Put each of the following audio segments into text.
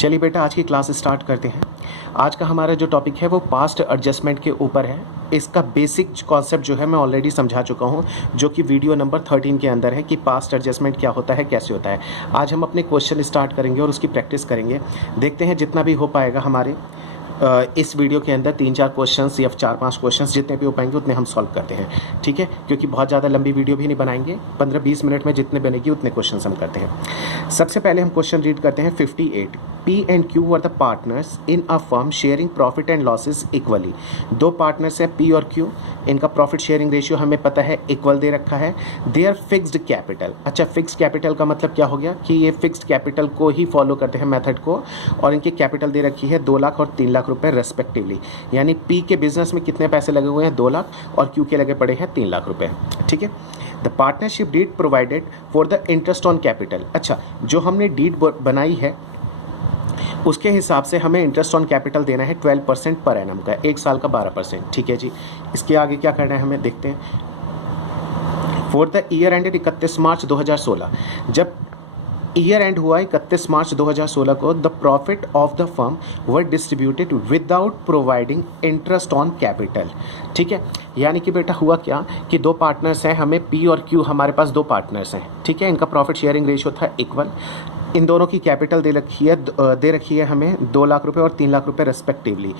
चलिए बेटा, आज की क्लास स्टार्ट करते हैं। आज का हमारा जो टॉपिक है वो पास्ट एडजस्टमेंट के ऊपर है। इसका बेसिक कॉन्सेप्ट जो है मैं ऑलरेडी समझा चुका हूँ, जो कि वीडियो नंबर 13 के अंदर है कि पास्ट एडजस्टमेंट क्या होता है, कैसे होता है। आज हम अपने क्वेश्चन स्टार्ट करेंगे और उसकी प्रैक्टिस करेंगे। देखते हैं जितना भी हो पाएगा हमारे इस वीडियो के अंदर 3-4 क्वेश्चंस या 4-5 क्वेश्चंस जितने भी हो पाएंगे उतने हम सॉल्व करते हैं, ठीक है। क्योंकि बहुत ज़्यादा लंबी वीडियो भी नहीं बनाएंगे, 15-20 मिनट में जितने बनेगी उतने क्वेश्चंस हम करते हैं। सबसे पहले हम क्वेश्चन रीड करते हैं 58। P and Q were the partners in a firm sharing profit and losses equally। दो पार्टनर्स हैं P और Q, इनका प्रॉफिट शेयरिंग रेशियो हमें पता है इक्वल दे रखा है। देयर फिक्स्ड कैपिटल, अच्छा फिक्स्ड कैपिटल का मतलब क्या हो गया कि ये फिक्स्ड कैपिटल को ही फॉलो करते हैं मेथड को, और इनकी कैपिटल दे रखी है 2 लाख और 3 लाख रुपए रेस्पेक्टिवली। यानी P के बिजनेस में कितने पैसे लगे हुए हैं, 2 लाख, और Q के लगे पड़े हैं 3 लाख रुपए, ठीक है। The partnership deed provided for the interest on capital, अच्छा जो हमने डीड बनाई है उसके हिसाब से हमें इंटरेस्ट ऑन कैपिटल देना है 12% पर एनम का, 1 साल का 12%, ठीक है जी। इसके आगे क्या करना है हमें देखते हैं। फॉर द ईयर एंडेड 31 मार्च 2016, जब ईयर एंड हुआ 31 मार्च 2016 को, the profit of the firm were distributed without providing interest on capital, ठीक है। यानी कि बेटा हुआ क्या कि दो पार्टनर्स हैं, हमें P और Q, हमारे पास दो पार्टनर्स हैं, ठीक है। इनका प्रॉफिट शेयरिंग रेशियो था इक्वल। इन दोनों की कैपिटल दे रखी है हमें 2 लाख रुपए और 3 लाख रुपए रेस्पेक्टिवली।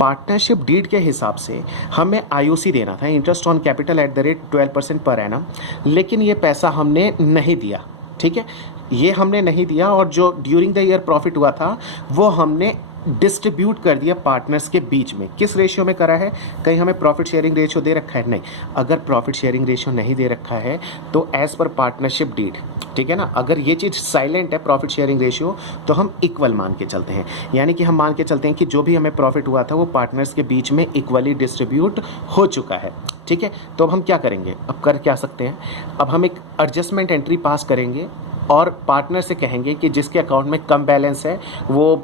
पार्टनरशिप डीड के हिसाब से हमें IOC देना था, interest on capital at the rate 12% per annum, लेकिन ये पैसा हमने नहीं दिया, ठीक है। ये हमने नहीं दिया, और जो ड्यूरिंग द ईयर प्रॉफिट हुआ था वो हमने डिस्ट्रीब्यूट कर दिया पार्टनर्स के बीच में। किस रेशियो में करा है, कहीं हमें प्रॉफिट शेयरिंग रेशियो दे रखा है, नहीं। अगर प्रॉफिट शेयरिंग रेशियो नहीं दे रखा है तो एज पर पार्टनरशिप डीड, ठीक है ना। अगर ये चीज़ साइलेंट है प्रॉफिट शेयरिंग रेशियो, तो हम इक्वल मान के चलते हैं। यानी कि हम मान के चलते हैं कि जो भी हमें प्रॉफिट हुआ था वो पार्टनर्स के बीच में इक्वली डिस्ट्रीब्यूट हो चुका है, ठीक है। तो अब हम क्या करेंगे, अब कर क्या सकते हैं, अब हम एक एडजस्टमेंट एंट्री पास करेंगे और पार्टनर से कहेंगे कि जिसके अकाउंट में कम बैलेंस है वो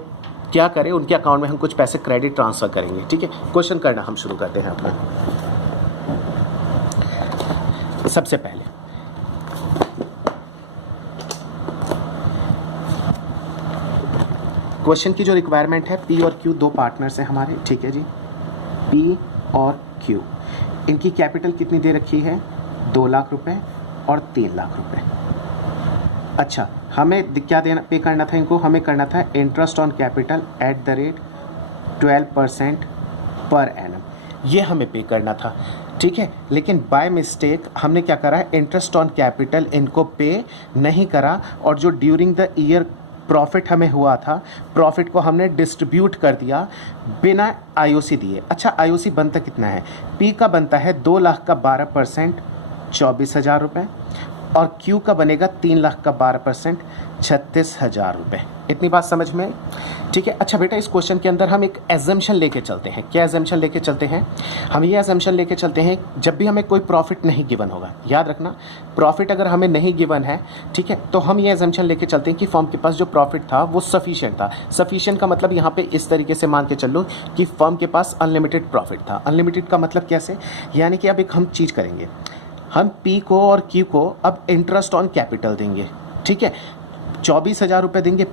क्या करें, उनके अकाउंट में हम कुछ पैसे क्रेडिट ट्रांसफ़र करेंगे, ठीक है। क्वेश्चन करना हम शुरू करते हैं अपना। सबसे पहले क्वेश्चन की जो रिक्वायरमेंट है, P और Q दो पार्टनर्स हैं हमारे, ठीक है जी। P और Q, इनकी कैपिटल कितनी दे रखी है, 2 लाख रुपए और 3 लाख रुपए। अच्छा, हमें क्या देना, पे करना था इनको, हमें करना था interest on capital at the rate 12% per annum, ये हमें पे करना था, ठीक है। लेकिन बाय मिस्टेक हमने क्या करा है, इंटरेस्ट ऑन कैपिटल इनको पे नहीं करा, और जो ड्यूरिंग द ईयर प्रॉफिट हमें हुआ था, प्रॉफिट को हमने डिस्ट्रीब्यूट कर दिया बिना IOC दिए। अच्छा, IOC बनता कितना है, P का बनता है 2 लाख का 12% 24,000 रुपये, और Q का बनेगा 3 लाख का 12% 36,000 रुपये। इतनी बात समझ में, ठीक है। अच्छा बेटा, इस क्वेश्चन के अंदर हम एक एजम्पशन लेके चलते हैं। क्या एजम्पशन लेके चलते हैं, हम ये एजम्पशन लेके चलते हैं जब भी हमें कोई प्रॉफिट नहीं गिवन होगा, याद रखना प्रॉफिट अगर हमें नहीं गिवन है, ठीक है, तो हम ये एजम्पशन लेके चलते हैं कि फर्म के पास जो प्रॉफिट था वो सफिशिएंट था। सफिशिएंट का मतलब यहाँ पे इस तरीके से मान के चल लो कि फर्म के पास अनलिमिटेड प्रॉफिट था। अनलिमिटेड का मतलब कैसे, यानी कि अब एक हम चीज़ करेंगे, हम P को और Q को अब इंटरेस्ट ऑन कैपिटल देंगे, ठीक है। 24,000 रुपये देंगे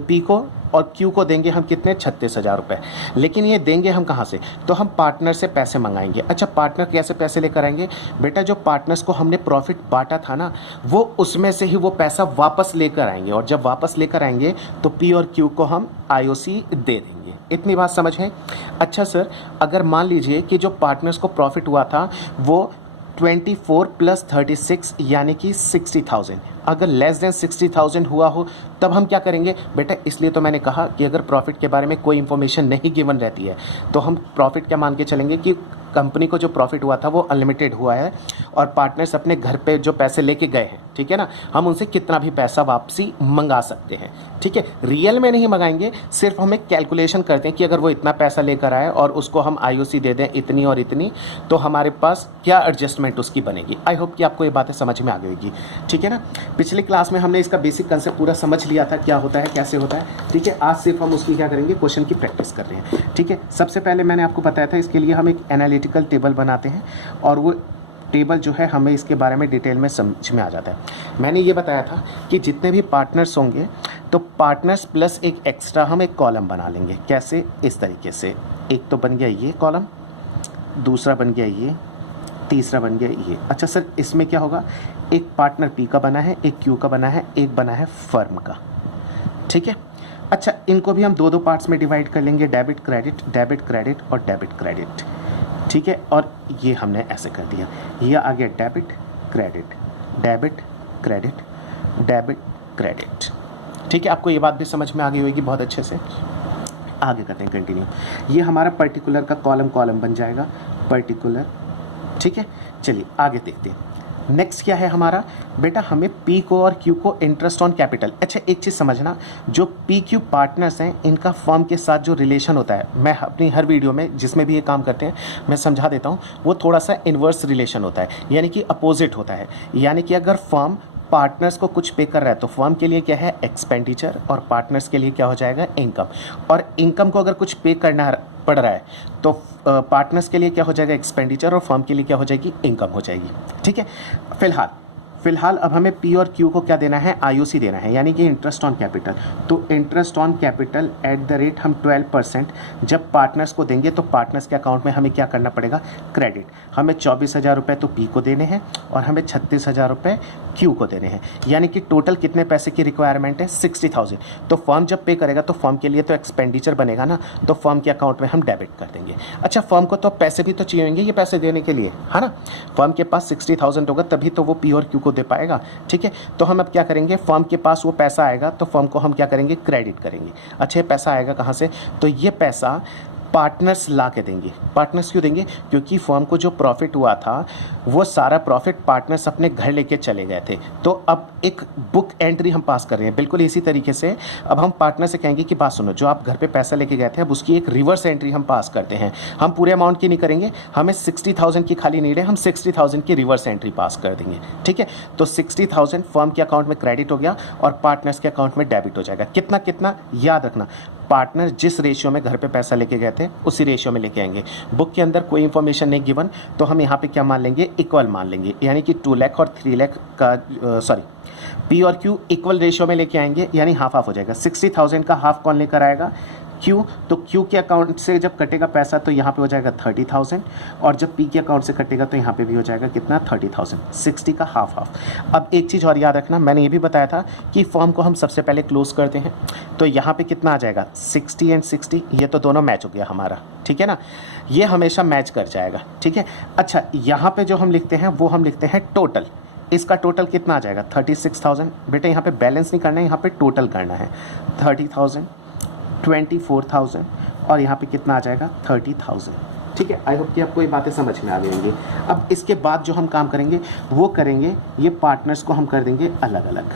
P को, और Q को देंगे हम कितने, 36,000 रुपये। लेकिन ये देंगे हम कहाँ से, तो हम पार्टनर से पैसे मंगाएंगे। अच्छा, पार्टनर कैसे पैसे लेकर आएंगे बेटा, जो पार्टनर्स को हमने प्रॉफिट बांटा था ना, वो उसमें से ही वो पैसा वापस लेकर आएंगे, और जब वापस लेकर आएंगे तो P और Q को हम IOC दे देंगे। इतनी बात समझ है। अच्छा सर, अगर मान लीजिए कि जो पार्टनर्स को प्रॉफिट हुआ था वो 24 + 36 यानी कि 60,000, अगर लेस देन 60,000 हुआ हो तब हम क्या करेंगे बेटा। इसलिए तो मैंने कहा कि अगर प्रॉफिट के बारे में कोई इन्फॉर्मेशन नहीं गिवन रहती है तो हम प्रॉफिट क्या मान के चलेंगे कि कंपनी को जो प्रॉफिट हुआ था वो अनलिमिटेड हुआ है, और पार्टनर्स अपने घर पे जो पैसे लेके गए हैं, ठीक है ना, हम उनसे कितना भी पैसा वापसी मंगा सकते हैं, ठीक है। रियल में नहीं मंगाएंगे, सिर्फ हम एक कैलकुलेशन करते हैं कि अगर वो इतना पैसा लेकर आए और उसको हम IOC दे दें इतनी और इतनी, तो हमारे पास क्या एडजस्टमेंट उसकी बनेगी। आई होप कि आपको ये बातें समझ में आ गई होगी, ठीक है ना। पिछली क्लास में हमने इसका बेसिक कंसेप्ट पूरा समझ लिया था, क्या होता है कैसे होता है, ठीक है। आज सिर्फ हम उसकी क्या करेंगे, क्वेश्चन की प्रैक्टिस कर रहे हैं, ठीक है। सबसे पहले मैंने आपको बताया था इसके लिए हम एक एनालिटिकल टेबल बनाते हैं, और वो टेबल जो है हमें इसके बारे में डिटेल में समझ में आ जाता है। मैंने ये बताया था कि जितने भी पार्टनर्स होंगे तो पार्टनर्स प्लस एक एक्स्ट्रा हम एक कॉलम बना लेंगे। कैसे? इस तरीके से, एक तो बन गया ये कॉलम, दूसरा बन गया ये, तीसरा बन गया ये। अच्छा सर, इसमें क्या होगा? एक पार्टनर पी का बना है, एक क्यू का बना है, एक बना है फर्म का। ठीक है। अच्छा, इनको भी हम दो दो पार्ट्स में डिवाइड कर लेंगे, डेबिट क्रेडिट, डेबिट क्रेडिट और डेबिट क्रेडिट। ठीक है, और ये हमने ऐसे कर दिया। ये आ गया debit credit, debit credit, debit credit. ठीक है, आपको ये बात भी समझ में आ गई होगी बहुत अच्छे से। आगे करते हैं कंटिन्यू। ये हमारा पर्टिकुलर का कॉलम बन जाएगा, पर्टिकुलर। ठीक है, चलिए आगे देखते हैं। नेक्स्ट क्या है हमारा बेटा? हमें पी को और क्यू को इंटरेस्ट ऑन कैपिटल। अच्छा, एक चीज़ समझना, जो पी क्यू पार्टनर्स हैं इनका फर्म के साथ जो रिलेशन होता है, मैं अपनी हर वीडियो में जिसमें भी ये काम करते हैं मैं समझा देता हूँ, वो थोड़ा सा इन्वर्स रिलेशन होता है, यानी कि अपोजिट होता है। यानी कि अगर फर्म पार्टनर्स को कुछ पे कर रहा है तो फर्म के लिए क्या है? एक्सपेंडिचर, और पार्टनर्स के लिए क्या हो जाएगा? इनकम। और इनकम को अगर कुछ पे करना पड़ रहा है तो पार्टनर्स के लिए क्या हो जाएगा? एक्सपेंडिचर, और फर्म के लिए क्या हो जाएगी? इनकम हो जाएगी। ठीक है, फिलहाल अब हमें पी और क्यू को क्या देना है? आईओसी देना है, यानी कि इंटरेस्ट ऑन कैपिटल। तो interest on capital at the rate हम 12% जब पार्टनर्स को देंगे तो पार्टनर्स के अकाउंट में हमें क्या करना पड़ेगा? क्रेडिट। हमें 24,000 रुपये तो पी को देने हैं और हमें 36,000 रुपये क्यू को देने हैं, यानी कि टोटल कितने पैसे की रिक्वायरमेंट है? 60,000। तो फर्म जब पे करेगा तो फर्म के लिए तो एक्सपेंडिचर बनेगा ना, तो फर्म के अकाउंट में हम डेबिट कर देंगे। अच्छा, फर्म को तो पैसे भी तो चाहिए होंगे ये पैसे देने के लिए, है ना? फर्म के पास 60,000 होगा तभी तो वो पी और क्यू को दे पाएगा। ठीक है, तो हम अब क्या करेंगे? फर्म के पास वो पैसा आएगा तो फर्म को हम क्या करेंगे? क्रेडिट करेंगे। अच्छा, ये पैसा आएगा कहाँ से? तो ये पैसा पार्टनर्स ला के देंगे। पार्टनर्स क्यों देंगे? क्योंकि फर्म को जो प्रॉफिट हुआ था वो सारा प्रॉफिट पार्टनर्स अपने घर लेके चले गए थे। तो अब एक बुक एंट्री हम पास कर रहे हैं। बिल्कुल इसी तरीके से अब हम पार्टनर से कहेंगे कि बात सुनो, जो आप घर पे पैसा लेके गए थे अब उसकी एक रिवर्स एंट्री हम पास करते हैं। हम पूरे अमाउंट की नहीं करेंगे, हमें 60,000 की खाली नीड है, हम 60,000 की रिवर्स एंट्री पास कर देंगे। ठीक है, तो 60,000 फर्म के अकाउंट में क्रेडिट हो गया और पार्टनर्स के अकाउंट में डेबिट हो जाएगा। कितना कितना याद रखना, पार्टनर जिस रेशियो में घर पे पैसा लेके गए थे उसी रेशियो में लेके आएंगे। बुक के अंदर कोई इंफॉर्मेशन नहीं गिवन तो हम यहाँ पे क्या मान लेंगे? इक्वल मान लेंगे, यानी कि 2 लाख और 3 लाख का पी और क्यू इक्वल रेशियो में लेके आएंगे, यानी हाफ हाफ हो जाएगा। 60,000 का हाफ कौन लेकर आएगा? क्यू। तो क्यू के अकाउंट से जब कटेगा पैसा तो यहाँ पे हो जाएगा 30,000, और जब पी के अकाउंट से कटेगा तो यहाँ पे भी हो जाएगा कितना? 30,000। 60 का हाफ हाफ। अब एक चीज़ और याद रखना, मैंने ये भी बताया था कि फॉर्म को हम सबसे पहले क्लोज करते हैं, तो यहाँ पे कितना आ जाएगा? 60 एंड 60, ये तो दोनों मैच हो गया हमारा। ठीक है ना, ये हमेशा मैच कर जाएगा। ठीक है, अच्छा यहाँ पे जो हम लिखते हैं वो हम लिखते हैं टोटल। इसका टोटल कितना आ जाएगा? 36,000। बेटा यहाँ पे बैलेंस नहीं करना है, यहाँ पे टोटल करना है। 30,000, 24,000 और यहाँ पे कितना आ जाएगा? 30,000। ठीक है, आई होप कि आपको ये बातें समझ में आ गई होंगी। अब इसके बाद जो हम काम करेंगे वो करेंगे, ये पार्टनर्स को हम कर देंगे अलग अलग।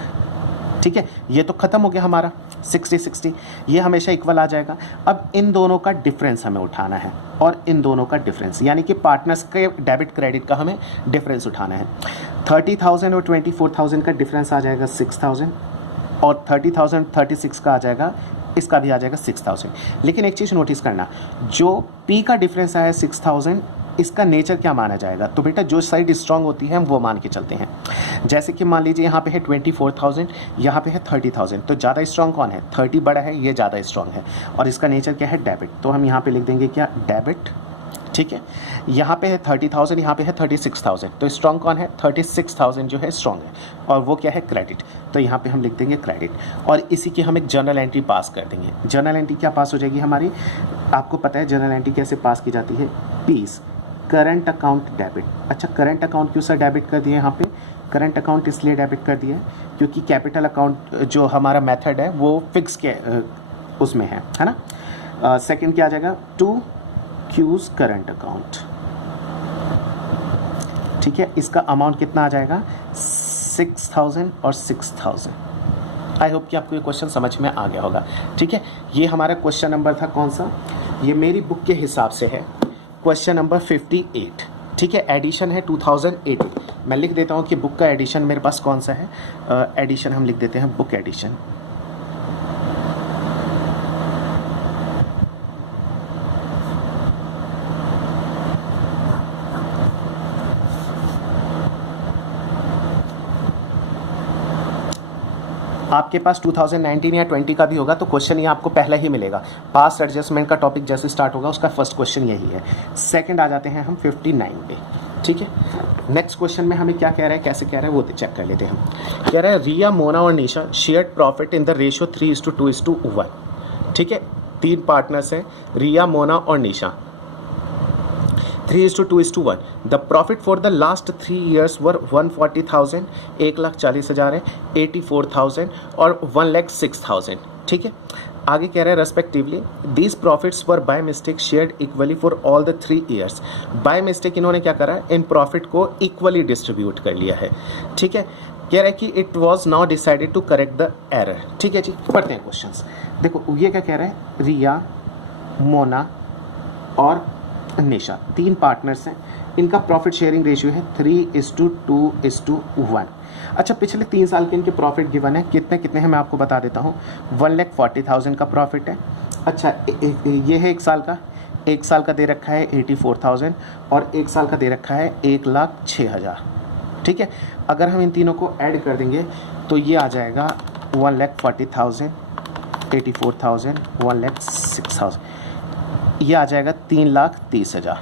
ठीक है, ये तो खत्म हो गया हमारा 60-60, ये हमेशा इक्वल आ जाएगा। अब इन दोनों का डिफरेंस हमें उठाना है, और इन दोनों का डिफरेंस यानी कि पार्टनर्स के डेबिट क्रेडिट का हमें डिफरेंस उठाना है। 30,000 और 24,000 का डिफरेंस आ जाएगा 6,000, और 30,000 36 का आ जाएगा, इसका भी आ जाएगा 6,000। लेकिन एक चीज़ नोटिस करना, जो पी का डिफरेंस आया 6,000, इसका नेचर क्या माना जाएगा? तो बेटा जो साइड स्ट्रांग होती है हम वो मान के चलते हैं। जैसे कि मान लीजिए यहाँ पे है 24,000, यहाँ पे है 30,000, तो ज़्यादा स्ट्रांग कौन है? 30 बड़ा है, ये ज़्यादा स्ट्रांग है, और इसका नेचर क्या है? डेबिट। तो हम यहाँ पे लिख देंगे क्या? डेबिट। ठीक है, यहाँ पे है 30,000, यहाँ पे है 36,000, तो स्ट्रांग कौन है? 36,000 जो है स्ट्रांग है, और वो क्या है? क्रेडिट। तो यहाँ पे हम लिख देंगे क्रेडिट, और इसी की हम एक जर्नल एंट्री पास कर देंगे। जर्नल एंट्री क्या पास हो जाएगी हमारी? आपको पता है जर्नल एंट्री कैसे पास की जाती है? P's current account debit. अच्छा, करंट अकाउंट क्यों सर डेबिट कर दिए? यहाँ पे करंट अकाउंट इसलिए डेबिट कर दिया क्योंकि कैपिटल अकाउंट जो हमारा मेथड है वो फिक्स के उसमें है ना। सेकंड क्या आ जाएगा? To Q's current account. ठीक है, इसका अमाउंट कितना आ जाएगा? 6,000 और 6,000। आई होप कि आपको ये क्वेश्चन समझ में आ गया होगा। ठीक है, ये हमारा क्वेश्चन नंबर था कौन सा? ये मेरी बुक के हिसाब से है क्वेश्चन नंबर 58। ठीक है, एडिशन है 2018। मैं लिख देता हूँ कि बुक का एडिशन मेरे पास कौन सा है। एडिशन हम लिख देते हैं बुक एडिशन। आपके पास 2019 या 20 का भी होगा तो क्वेश्चन ये आपको पहले ही मिलेगा। पास्ट एडजस्टमेंट का टॉपिक जैसे स्टार्ट होगा उसका फर्स्ट क्वेश्चन यही है। सेकंड आ जाते हैं हम 59 पे, ठीक है। नेक्स्ट क्वेश्चन में हमें क्या कह रहा है, कैसे कह रहा है वो चेक कर लेते हैं हम। कह रहा है रिया, मोना और Nisha shared profit in the ratio 3:2:1, ठीक है। 3 पार्टनर्स हैं, रिया, मोना और Nisha, 3:2:1। The profit for the last 3 years were 140,000, 1,40,000 है, 84,000 और 1,06,000, ठीक है। आगे कह रहा है respectively these profits were by mistake shared equally for all the 3 years। By mistake इन्होंने क्या करा, इन प्रॉफिट को इक्वली डिस्ट्रीब्यूट कर लिया है, ठीक है। कह रहा है कि it was now decided to correct the error, ठीक है जी। पढ़ते हैं क्वेश्चंस। देखो ये क्या कह रहा है, रिया, मोना और निशा 3 पार्टनर्स हैं, इनका प्रॉफिट शेयरिंग रेशियो है 3:2:1। अच्छा, पिछले 3 साल के इनके प्रॉफिट गिवन है, कितने कितने हैं मैं आपको बता देता हूँ। 1,40,000 का प्रॉफिट है। अच्छा ये है 1 साल का, 1 साल का दे रखा है 84,000 और 1 साल का दे रखा है 1,06,000, ठीक है। अगर हम इन तीनों को ऐड कर देंगे तो ये आ जाएगा 1,40,000, 84,000, 1,06,000, ये आ जाएगा 3,30,000,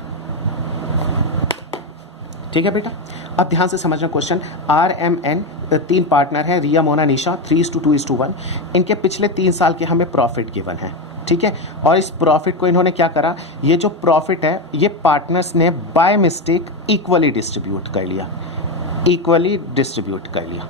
ठीक है बेटा। अब ध्यान से समझना क्वेश्चन। RMN 3 पार्टनर है, रिया, मोना, निशा, 3:2:1। इनके पिछले 3 साल के हमें प्रॉफिट गिवन है, ठीक है। और इस प्रॉफिट को इन्होंने क्या करा, ये जो प्रॉफिट है ये पार्टनर्स ने बाय मिस्टेक इक्वली डिस्ट्रीब्यूट कर लिया, इक्वली डिस्ट्रीब्यूट कर लिया,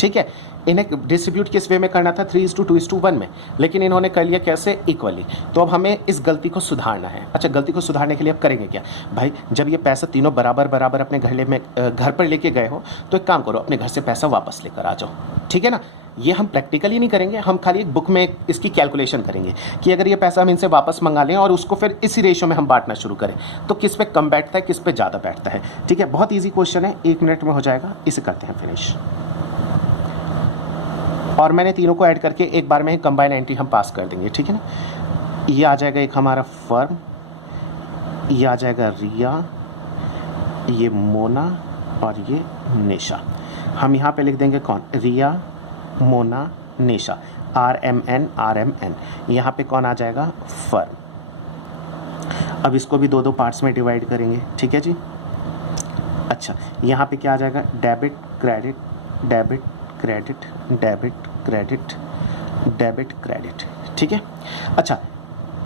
ठीक है। इन्हें डिस्ट्रीब्यूट किस वे में करना था, 3:2:1 में, लेकिन इन्होंने कर लिया कैसे, इक्वली। तो अब हमें इस गलती को सुधारना है। अच्छा, गलती को सुधारने के लिए अब करेंगे क्या भाई, जब ये पैसा तीनों बराबर बराबर अपने घर पर लेके गए हो तो एक काम करो, अपने घर से पैसा वापस लेकर आ जाओ, ठीक है ना। ये हम प्रैक्टिकली नहीं करेंगे, हम खाली एक बुक में इसकी कैलकुलेशन करेंगे कि अगर ये पैसा हम इनसे वापस मंगा लें और उसको फिर इसी रेशियो में हम बांटना शुरू करें तो किस पे कम बैठता है, किस पे ज़्यादा बैठता है, ठीक है। बहुत ईजी क्वेश्चन है, 1 मिनट में हो जाएगा। इसे करते हैं फिनिश। और मैंने तीनों को ऐड करके एक बार में ही कंबाइन एंट्री हम पास कर देंगे, ठीक है ना। ये आ जाएगा एक हमारा फर्म, ये आ जाएगा रिया, ये मोना और ये निशा। हम यहाँ पे लिख देंगे कौन, रिया, मोना, निशा, RMN। यहाँ पे कौन आ जाएगा, फर्म। अब इसको भी 2-2 पार्ट्स में डिवाइड करेंगे, ठीक है जी। अच्छा, यहाँ पे क्या आ जाएगा, debit credit, debit credit, debit credit, debit credit, ठीक है। अच्छा,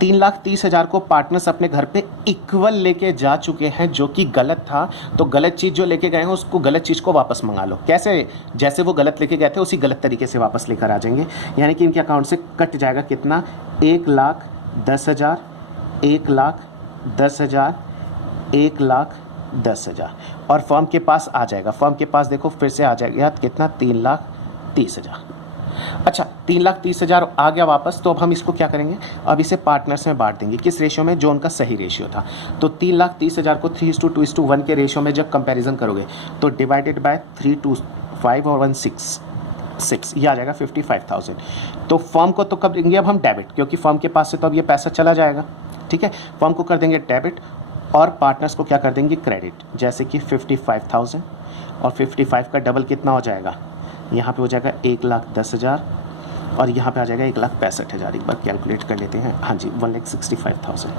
3,30,000 को पार्टनर्स अपने घर पे इक्वल लेके जा चुके हैं, जो कि गलत था। तो गलत चीज़ जो लेके गए हैं उसको, गलत चीज़ को वापस मंगा लो। कैसे, जैसे वो गलत लेके गए थे उसी गलत तरीके से वापस लेकर आ जाएंगे। यानी कि इनके अकाउंट से कट जाएगा कितना, 1,10,000, 1,10,000, 1,10,000 और फर्म के पास आ जाएगा, फर्म के पास देखो फिर से आ जाएगा कितना, 3,30,000। अच्छा, 3,30,000 आ गया वापस। तो अब हम इसको क्या करेंगे, अब इसे पार्टनर्स में बांट देंगे, किस रेशियो में, जो उनका सही रेशियो था। तो 3,30,000 को 3:2:1 के रेशियो में जब कंपैरिजन करोगे तो डिवाइडेड बाय 325 और 166, ये आ जाएगा 55,000। तो फर्म को तो कब देंगे अब हम, डेबिट, क्योंकि फर्म के पास से तो अब ये पैसा चला जाएगा, ठीक है। फर्म को कर देंगे डेबिट और पार्टनर्स को क्या कर देंगे, क्रेडिट। जैसे कि 55,000 और 55 का डबल कितना हो जाएगा, यहाँ पे हो जाएगा 1,10,000 और यहाँ पे आ जाएगा 1,65,000। एक बार कैलकुलेट कर लेते हैं, हाँ जी, 1,65,000,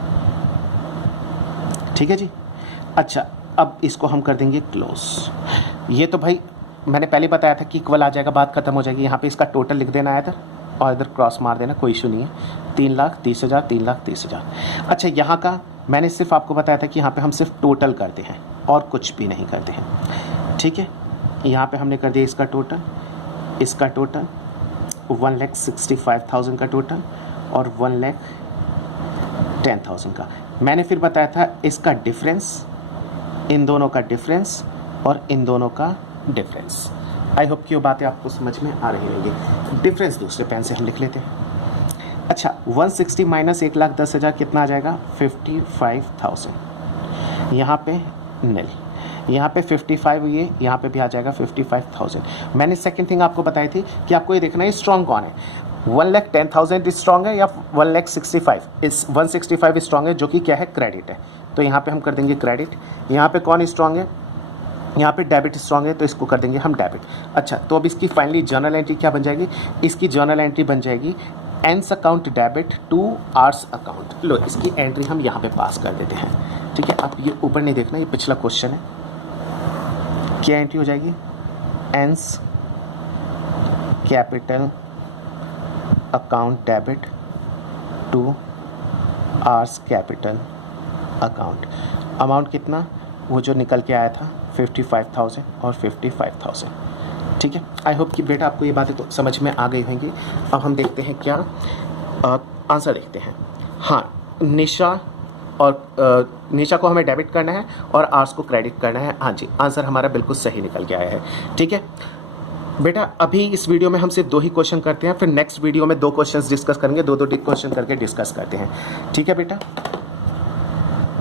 ठीक है जी। अच्छा, अब इसको हम कर देंगे क्लोज। ये तो भाई मैंने पहले बताया था कि इक्वल आ जाएगा, बात खत्म हो जाएगी। यहाँ पे इसका टोटल लिख देना है इधर और इधर क्रॉस मार देना, कोई इशू नहीं है। 3,30,000, 3,30,000। अच्छा, यहाँ का मैंने सिर्फ आपको बताया था कि यहाँ पे हम सिर्फ टोटल करते हैं और कुछ भी नहीं करते हैं, ठीक है। यहाँ पे हमने कर दिया इसका टोटल, इसका टोटल 1,65,000 का टोटल और 1,10,000 का। मैंने फिर बताया था इसका डिफरेंस, इन दोनों का डिफरेंस और इन दोनों का डिफरेंस। आई होप कि वो बातें आपको समझ में आ रही होंगी। डिफरेंस दूसरे पेन से हम लिख लेते हैं। अच्छा, 160 माइनस 1,10,000 कितना आ जाएगा, 55,000। यहाँ पे नील, यहाँ पे 55, ये यहाँ पे भी आ जाएगा 55,000। मैंने सेकंड थिंग आपको बताई थी कि आपको ये देखना है स्ट्रॉन्ग कौन है, 1,10,000 स्ट्रॉन्ग है या 1,65,000। इस 165 स्ट्रॉन्ग है, जो कि क्या है, क्रेडिट है। तो यहाँ पे हम कर देंगे क्रेडिट। यहाँ पे कौन स्ट्रॉन्ग है, यहाँ पे डेबिट स्ट्रॉन्ग है तो इसको कर देंगे हम डेबिट। अच्छा, तो अब इसकी फाइनली जर्नल एंट्री क्या बन जाएगी? इसकी जर्नल एंट्री बन जाएगी N's account debit to R's account. लो, इसकी एंट्री हम यहाँ पे पास कर देते हैं। ठीक है, अब ये ऊपर नहीं देखना, ये पिछला क्वेश्चन है। क्या एंट्री हो जाएगी? N's capital account debit to R's capital account. Amount कितना? वो जो निकल के आया था 55,000 और 55,000। ठीक है, आई होप कि बेटा आपको ये बातें तो समझ में आ गई होंगी। अब हम देखते हैं क्या आंसर देखते हैं। हाँ, निशा और निशा को हमें डेबिट करना है और आर्स को क्रेडिट करना है। हाँ जी, आंसर हमारा बिल्कुल सही निकल के आया है। ठीक है बेटा, अभी इस वीडियो में हम सिर्फ 2 ही क्वेश्चन करते हैं, फिर नेक्स्ट वीडियो में 2 क्वेश्चंस डिस्कस करेंगे, 2 क्वेश्चन करके डिस्कस करते हैं। ठीक है बेटा।